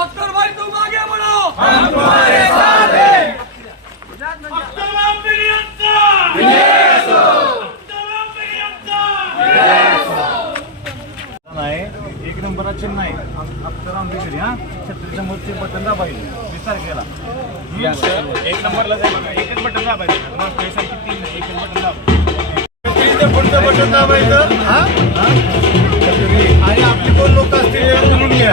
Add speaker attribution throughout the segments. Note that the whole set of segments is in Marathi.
Speaker 1: अख्तर भाई तुम आगे बढ़ो हम तुम्हारे साथ. हैं अख्तर भाई बिलियनचा अख्तर भाई बिलियनचा
Speaker 2: नाही एक नंबरचा आहे. अख्तर आंबेडकरी हा? छत्रीच्या मोठे बटन दाबायचे. विस्तार केला. एक नंबरला जाईल एकच बटन दाबायचं. तुम्हाला पैशाची तीन नाही एकच बटन दाबायचं. पुढचं बटन दाबायचं. हा? आणि आपली कोण लोक असतील म्हणून घ्या.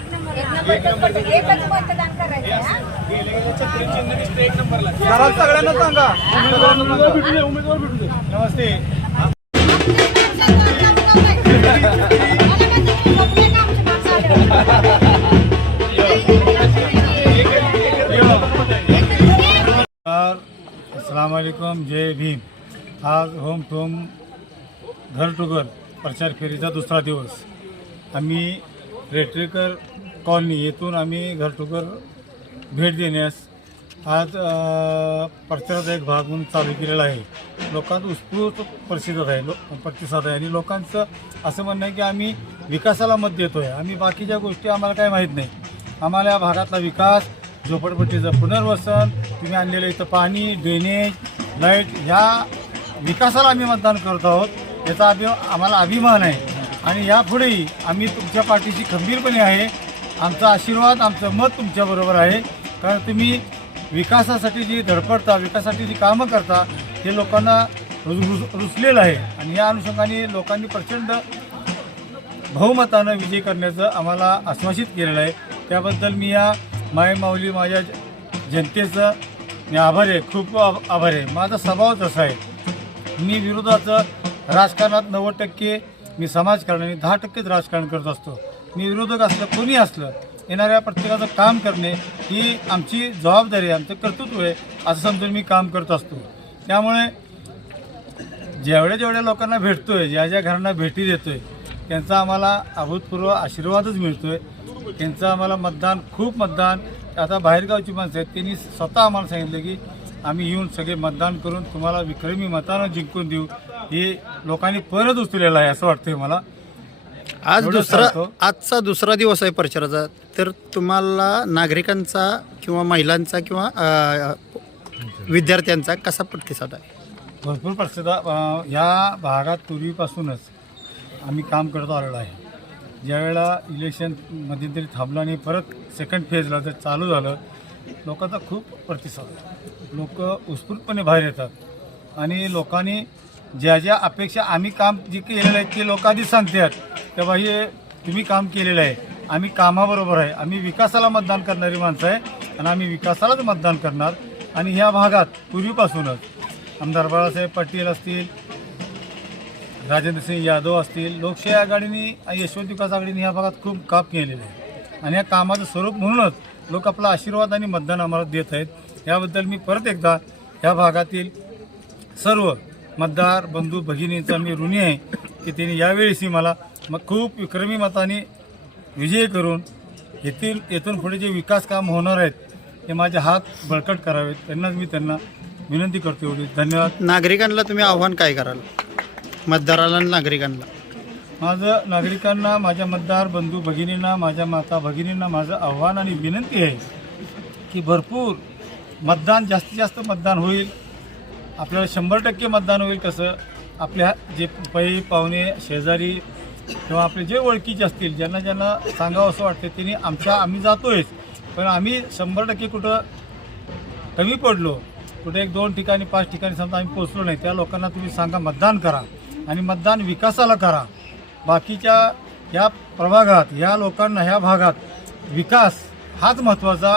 Speaker 2: एक
Speaker 3: नंबर एक नंबर एकच मतदान करायचं हा?
Speaker 2: घरात सगळ्यांना सांगा. उमेदवार भेटू दे नमस्ते. अस्सलाम वालेकुम जय भीम. आज होम टूम घर टू घर प्रचार फेरीचा दुसरा दिवस. आम्ही रेटरेकर कॉलनी येथून आम्ही घर टू घर भेट देण्यास आज प्रचाराचा एक भाग म्हणून चालू केलेला आहे. लोकांत उत्स्फूर्त प्रतिसाद आहे लो प्रतिसाद आहे. आणि लोकांचं असं म्हणणं आहे की आम्ही विकासाला मत देतो आहे आम्ही बाकीच्या गोष्टी आम्हाला काही माहीत नाही. आम्हाला या भागातला विकास झोपडपट्टीचं पुनर्वसन तुम्ही आणलेलं इथं पाणी ड्रेनेज लाइट ह्या विकासाला आम्ही मतदान करत आहोत. याचा अभि आम्हाला अभिमान आहे. आणि यापुढेही आम्ही तुमच्या पाठीशी खंबीरपणे आहे. आमचा आशीर्वाद आमचं मत तुमच्याबरोबर आहे. कारण तुम्ही विकासासाठी जी धडपडता विकासासाठी जी कामं करता हे लोकांना रुच रुचलेलं आहे. आणि या अनुषंगाने लोकांनी प्रचंड बहुमतानं विजय करण्याचं आम्हाला आश्वासित केलेलं आहे. त्याबद्दल मी या माय माऊली माझ्या जनतेचं मी आभार आहे. खूप आभार आभारी आहे. माझा स्वभाव तसा आहे. मी विरोधाचं राजकारणात नव्वद टक्के मी समाजकारण आणि दहा टक्केच राजकारण करत असतो. मी विरोधक असलं कोणी असलं येणाऱ्या प्रत्येकाचं काम करणे ही आमची जबाबदारी आहे आमचं कर्तृत्व आहे असं समजून मी काम करत असतो. त्यामुळे जेवढ्या जेवढ्या लोकांना भेटतो आहे ज्या ज्या घरांना भेटी देतो आहे त्यांचा आम्हाला अभूतपूर्व आशीर्वादच मिळतो आहे त्यांचं आम्हाला मतदान खूप मतदान. आता बाहेरगावची माणसं आहेत त्यांनी स्वतः आम्हाला सांगितलं की आम्ही येऊन सगळे मतदान करून तुम्हाला विक्रमी मतानं जिंकून देऊ. हे लोकांनी परत उचललेलं आहे असं वाटतंय मला.
Speaker 4: आज दुसरा. आजचा दुसरा दिवस आहे प्रचाराचा. तर तुम्हाला नागरिकांचा किंवा महिलांचा किंवा अ, विद्यार्थ्यांचा कसा प्रतिसाद आहे?
Speaker 2: भरपूर प्रसिद्ध अं, या भागात पूर्वीपासूनच आम्ही काम करत आलेलो आहे. ज्यावेळेला इलेक्शन मध्यंतरी थांबलं आणि परत सेकंड फेजला जर चालू झालं लोकांचा खूप प्रतिसाद लोक उत्स्फूर्तपणे बाहेर येतात. आणि लोकांनी ज्या ज्या अपेक्षा आम्ही काम जे केलेलं आहे ते लोक आधी सांगतात. तेव्हा हे तुम्ही काम केलेलं आहे. आम्ही कामाबरोबर आहे. आम्ही विकासाला मतदान करणारी माणसं आहे आणि आम्ही विकासालाच मतदान करणार. आणि ह्या भागात पूर्वीपासूनच आमदार बाळासाहेब पाटील असतील राजेंद्रसिंह यादव असतील लोकशाही आघाडीने यशवंत विकास आघाडीने ह्या भागात खूप काम केलेलं आहे. आणि या कामाचं स्वरूप म्हणूनच लोक आपला आशीर्वाद आणि मतदान आम्हाला देत आहेत. याबद्दल मी परत एकदा ह्या भागातील सर्व मतदार बंधू भगिनींचा मी ऋणी आहे की त्यांनी यावेळेसही मला मग खूप विक्रमी मताने विजय करून येथील येथून पुढे जे विकास काम होणार आहेत ते माझे हात बळकट करावेत. त्यांनाच मी त्यांना विनंती करतो एवढी. धन्यवाद.
Speaker 4: नागरिकांना तुम्ही आव्हान काय कराल? मतदाराला आणि नागरिकांना.
Speaker 2: माझं नागरिकांना माझ्या मतदार बंधू भगिनींना माझ्या माता भगिनींना माझं आव्हान आणि विनंती आहे की भरपूर मतदान जास्तीत जास्त मतदान होईल. आपल्याला शंभर टक्के मतदान होईल कसं आपल्या जे पै पाहुणे शेजारी किंवा आपले जे ओळखीचे असतील ज्यांना ज्यांना सांगावं असं वाटतं त्यांनी आमच्या आम्ही जातोयच. पण आम्ही शंभर टक्के कुठं कमी पडलो कुठे एक दोन ठिकाणी पाच ठिकाणी समजा आम्ही पोचलो नाही त्या लोकांना तुम्ही सांगा मतदान करा आणि मतदान विकासाला करा. बाकीच्या या प्रभागात या लोकांना ह्या भागात विकास हाच महत्त्वाचा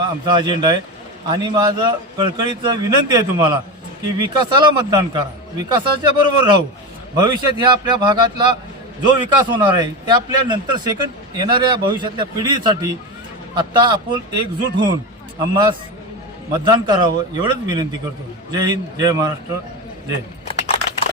Speaker 2: आमचा अजेंडा आहे. आणि माझं कळकळीचं विनंती आहे तुम्हाला की विकासाला मतदान करा. विकासाच्या बरोबर राहू. भविष्यात ह्या आपल्या भागातला जो विकास होणार आहे ते आपल्या नंतर सेकंड येणाऱ्या भविष्यातल्या पिढीसाठी आत्ता आपण एकजूट होऊन आम्हास मतदान करावं एवढंच विनंती करतो. जय हिंद जय महाराष्ट्र जय हिंद.